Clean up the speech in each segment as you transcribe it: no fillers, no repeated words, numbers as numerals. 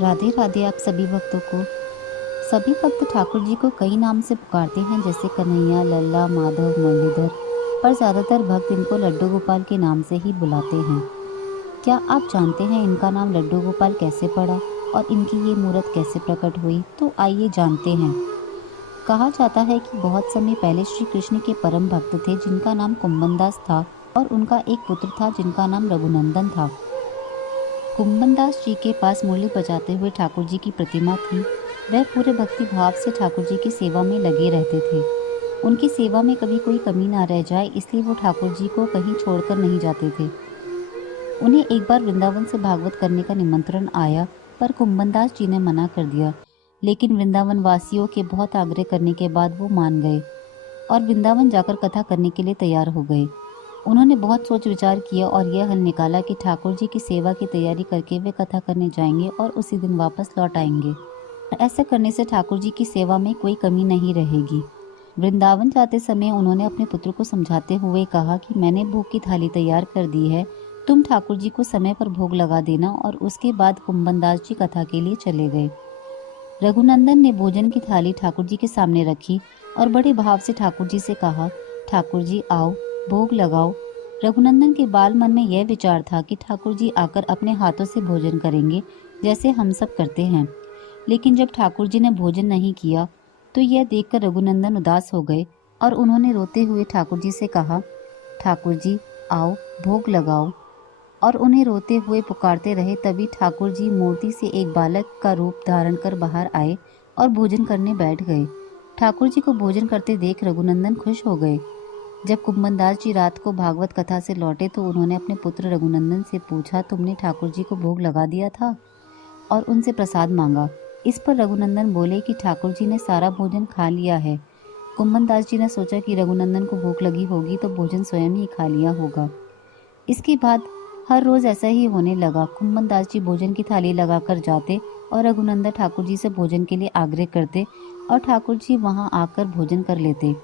राधे राधे आप सभी भक्तों को। सभी भक्त ठाकुर जी को कई नाम से पुकारते हैं, जैसे कन्हैया, लल्ला, माधव, मुरलीधर, पर ज्यादातर भक्त इनको लड्डू गोपाल के नाम से ही बुलाते हैं। क्या आप जानते हैं इनका नाम लड्डू गोपाल कैसे पड़ा और इनकी ये मूर्त कैसे प्रकट हुई? तो आइए जानते हैं। कहा जाता है कि बहुत समय पहले श्री कृष्ण के परम भक्त थे जिनका नाम कुंभनदास था, और उनका एक पुत्र था जिनका नाम रघुनंदन था। कुंभनदास जी के पास मुरली बजाते हुए ठाकुर जी की प्रतिमा थी। वह पूरे भक्ति भाव से ठाकुर जी की सेवा में लगे रहते थे। उनकी सेवा में कभी कोई कमी ना रह जाए, इसलिए वो ठाकुर जी को कहीं छोड़कर नहीं जाते थे। उन्हें एक बार वृंदावन से भागवत करने का निमंत्रण आया, पर कुंभनदास जी ने मना कर दिया। लेकिन वृंदावन वासियों के बहुत आग्रह करने के बाद वो मान गए और वृंदावन जाकर कथा करने के लिए तैयार हो गए। उन्होंने बहुत सोच विचार किया और यह हल निकाला कि ठाकुर जी की सेवा की तैयारी करके वे कथा करने जाएंगे और उसी दिन वापस लौट आएंगे। ऐसा करने से ठाकुर जी की सेवा में कोई कमी नहीं रहेगी। वृंदावन जाते समय उन्होंने अपने पुत्र को समझाते हुए कहा कि मैंने भोग की थाली तैयार कर दी है, तुम ठाकुर जी को समय पर भोग लगा देना। और उसके बाद कुंभनदास जी कथा के लिए चले गए। रघुनंदन ने भोजन की थाली ठाकुर जी के सामने रखी और बड़े भाव से ठाकुर जी से कहा, ठाकुर जी आओ, भोग लगाओ। रघुनंदन के बाल मन में यह विचार था कि ठाकुर जी आकर अपने हाथों से भोजन करेंगे, जैसे हम सब करते हैं। लेकिन जब ठाकुर जी ने भोजन नहीं किया तो यह देखकर रघुनंदन उदास हो गए और उन्होंने रोते हुए ठाकुर जी से कहा, ठाकुर जी आओ, भोग लगाओ। और उन्हें रोते हुए पुकारते रहे। तभी ठाकुर जी मूर्ति से एक बालक का रूप धारण कर बाहर आए और भोजन करने बैठ गए। ठाकुर जी को भोजन करते देख रघुनंदन खुश हो गए। जब कुंभनदास जी रात को भागवत कथा से लौटे तो उन्होंने अपने पुत्र रघुनंदन से पूछा, तुमने ठाकुर जी को भोग लगा दिया था और उनसे प्रसाद मांगा? इस पर रघुनंदन बोले कि ठाकुर जी ने सारा भोजन खा लिया है। कुंभनदास जी ने सोचा कि रघुनंदन को भूख लगी होगी तो भोजन स्वयं ही खा लिया होगा। इसके बाद हर रोज ऐसा ही होने लगा। कुंभनदास जी भोजन की थाली लगाकर जाते और रघुनंदन ठाकुर जी से भोजन के लिए आग्रह करते और ठाकुर जी वहां आकर भोजन कर लेते।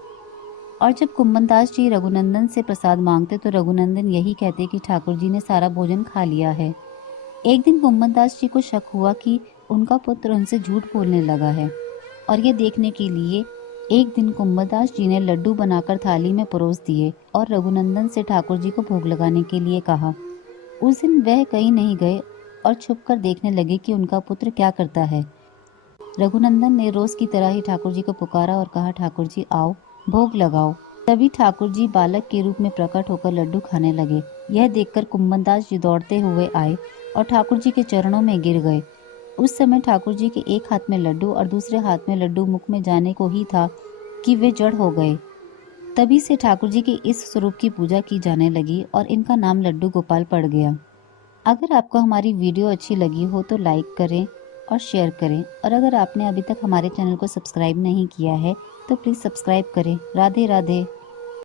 और जब कुंभनदास जी रघुनंदन से प्रसाद मांगते तो रघुनंदन यही कहते कि ठाकुर जी ने सारा भोजन खा लिया है। एक दिन कुंभनदास जी को शक हुआ कि उनका पुत्र उनसे झूठ बोलने लगा है, और ये देखने के लिए एक दिन कुंभनदास जी ने लड्डू बनाकर थाली में परोस दिए और रघुनंदन से ठाकुर जी को भोग लगाने के लिए कहा। उस दिन वह कहीं नहीं गए और छुपकर देखने लगे कि उनका पुत्र क्या करता है। रघुनंदन ने रोज की तरह ही ठाकुर जी को पुकारा और कहा, ठाकुर जी आओ, भोग लगाओ। तभी ठाकुर जी बालक के रूप में प्रकट होकर लड्डू खाने लगे। यह देखकर कुंभनदास जी दौड़ते हुए आए और ठाकुर जी के चरणों में गिर गए। उस समय ठाकुर जी के एक हाथ में लड्डू और दूसरे हाथ में लड्डू मुख में जाने को ही था कि वे जड़ हो गए। तभी से ठाकुर जी के इस स्वरूप की पूजा की जाने लगी और इनका नाम लड्डू गोपाल पड़ गया। अगर आपको हमारी वीडियो अच्छी लगी हो तो लाइक करें और शेयर करें, और अगर आपने अभी तक हमारे चैनल को सब्सक्राइब नहीं किया है तो प्लीज़ सब्सक्राइब करें। राधे राधे।